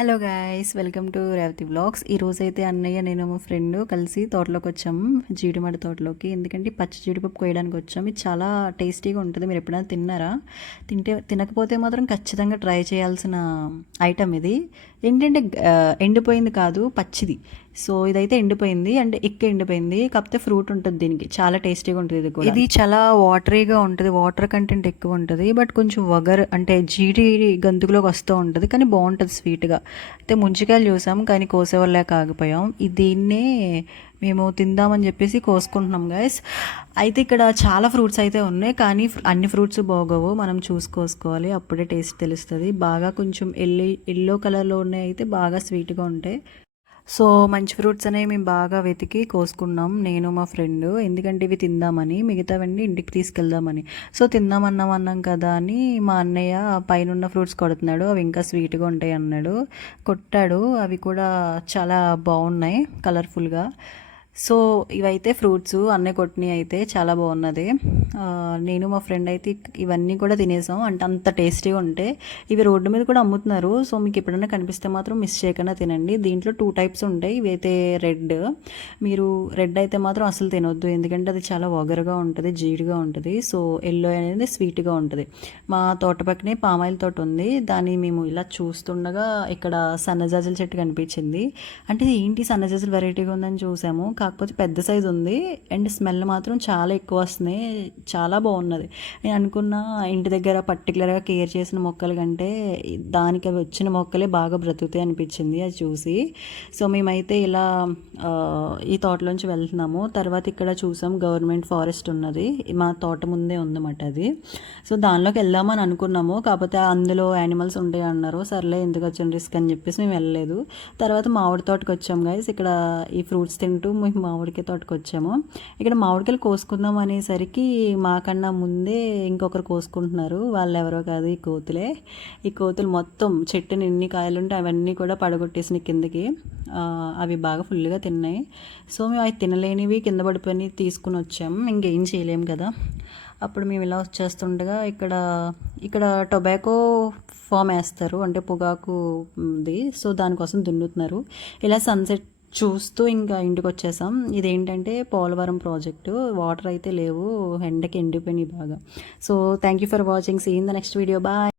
Hello guys, welcome to Revathi vlogs. ఈరోజైతే అన్నయ్య నేను మా ఫ్రెండ్ కలిసి తోటలోకి వచ్చాము, జీడిమడి తోటలోకి. ఎందుకంటే పచ్చి జీడిపప్పు కోయడానికి వచ్చాము. ఇది చాలా టేస్టీగా ఉంటుంది. మీరు ఎప్పుడైనా తిన్నారా? తినకపోతే మాత్రం ఖచ్చితంగా ట్రై చేయాల్సిన ఐటమ్ ఇది. ఏంటంటే ఎండిపోయింది కాదు, పచ్చిది. సో ఇదైతే ఎండిపోయింది, అంటే ఎండిపోయింది. కాకపోతే ఫ్రూట్ ఉంటుంది దీనికి, చాలా టేస్టీగా ఉంటుంది. ఇది కూడా, ఇది చాలా వాటరీగా ఉంటుంది, వాటర్ కంటెంట్ ఎక్కువ ఉంటుంది. బట్ కొంచెం అంటే జీడి గంతుకులోకి వస్తూ ఉంటుంది, కానీ బాగుంటుంది స్వీట్గా. అయితే ముంచికాయలు చూసాం, కానీ కోసేవాళ్ళే కాకపోయాం. దీన్నే మేము తిందామని చెప్పేసి కోసుకుంటున్నాం గైస్. అయితే ఇక్కడ చాలా ఫ్రూట్స్ అయితే ఉన్నాయి, కానీ అన్ని ఫ్రూట్స్ బాగోవు. మనం కోసుకోవాలి, అప్పుడే టేస్ట్ తెలుస్తుంది. బాగా కొంచెం ఎల్లో కలర్లో ఉన్నాయి, అయితే బాగా స్వీట్గా ఉంటాయి. సో మంచి ఫ్రూట్స్ అనేవి మేము బాగా వెతికి కోసుకున్నాం, నేను మా ఫ్రెండ్. ఎందుకంటే ఇవి తిందామని, మిగతావన్నీ ఇంటికి తీసుకెళ్దామని. సో అన్నాం కదా అని మా అన్నయ్య పైన ఫ్రూట్స్ కొడుతున్నాడు. అవి ఇంకా స్వీట్గా ఉంటాయి అన్నాడు, కొట్టాడు. అవి కూడా చాలా బాగున్నాయి కలర్ఫుల్గా. సో ఇవైతే ఫ్రూట్స్ అన్నీ కొట్టినవి, అయితే చాలా బాగున్నది. నేను మా ఫ్రెండ్ అయితే ఇవన్నీ కూడా తినేసాం, అంటే అంత టేస్టీగా ఉంటాయి. ఇవి రోడ్డు మీద కూడా అమ్ముతున్నారు. సో మీకు ఎప్పుడైనా కనిపిస్తే మాత్రం మిస్ చేయకుండా తినండి. దీంట్లో 2 టైప్స్ ఉంటాయి. ఇవైతే మీరు రెడ్ అయితే మాత్రం అసలు తినొద్దు, ఎందుకంటే అది చాలా వగరుగా ఉంటుంది, జీడిగా ఉంటుంది. సో ఎల్లో అనేది స్వీట్గా ఉంటుంది. మా తోట పక్కనే పామాయిల్ తోట ఉంది. దాన్ని మేము ఇలా చూస్తుండగా ఇక్కడ సన్నజాజుల చెట్టు కనిపించింది. అంటే ఏంటి సన్నజాజులు వెరైటీగా ఉందని చూసాము, కాకపోతే పెద్ద సైజు ఉంది, అండ్ స్మెల్ మాత్రం చాలా ఎక్కువ వస్తున్నాయి. చాలా బాగున్నది. నేను అనుకున్న ఇంటి దగ్గర పర్టికులర్గా కేర్ చేసిన మొక్కల కంటే దానికి అవి వచ్చిన మొక్కలే బాగా బ్రతుకుతాయి అనిపించింది అది చూసి. సో మేమైతే ఇలా ఈ తోటలోంచి వెళ్తున్నాము. తర్వాత ఇక్కడ చూసాం గవర్నమెంట్ ఫారెస్ట్ ఉన్నది, మా తోట ముందే ఉందన్నమాట అది. సో దానిలోకి వెళ్దామని అనుకున్నాము, కాకపోతే అందులో యానిమల్స్ ఉంటాయి అన్నారు. సర్లే ఎందుకు వచ్చిన రిస్క్ అని చెప్పేసి మేము వెళ్ళలేదు. తర్వాత మామిడి తోటకి వచ్చాము గైస్. ఇక్కడ ఈ ఫ్రూట్స్ తింటూ మేము మామిడికాయ తోటకు వచ్చాము. ఇక్కడ మామిడికాయలు కోసుకుందాం అనేసరికి మాకన్నా ముందే ఇంకొకరు కోసుకుంటున్నారు. వాళ్ళు ఎవరో కాదు, ఈ కోతులే. ఈ కోతులు మొత్తం చెట్టుని ఎన్ని కాయలు ఉంటే అవన్నీ కూడా పడగొట్టేసిన కిందకి. అవి బాగా ఫుల్గా తిన్నాయి. సో మేము అవి తినలేనివి కింద పడిపోయి తీసుకుని వచ్చాము, ఇంకేం చేయలేము కదా. అప్పుడు మేము ఇలా వచ్చేస్తుండగా ఇక్కడ టొబాకో ఫామ్ వేస్తారు, అంటే పొగాకుది. సో దానికోసం దున్నుతున్నారు. ఇలా సన్సెట్ చూస్తూ ఇంకా ఇంటికి వచ్చేసాం. ఇదేంటంటే పోలవరం ప్రాజెక్టు, వాటర్ అయితే లేవు, ఎండకి ఎండిపోయినాయి బాగా. So thank you for watching. See in the next video. Bye.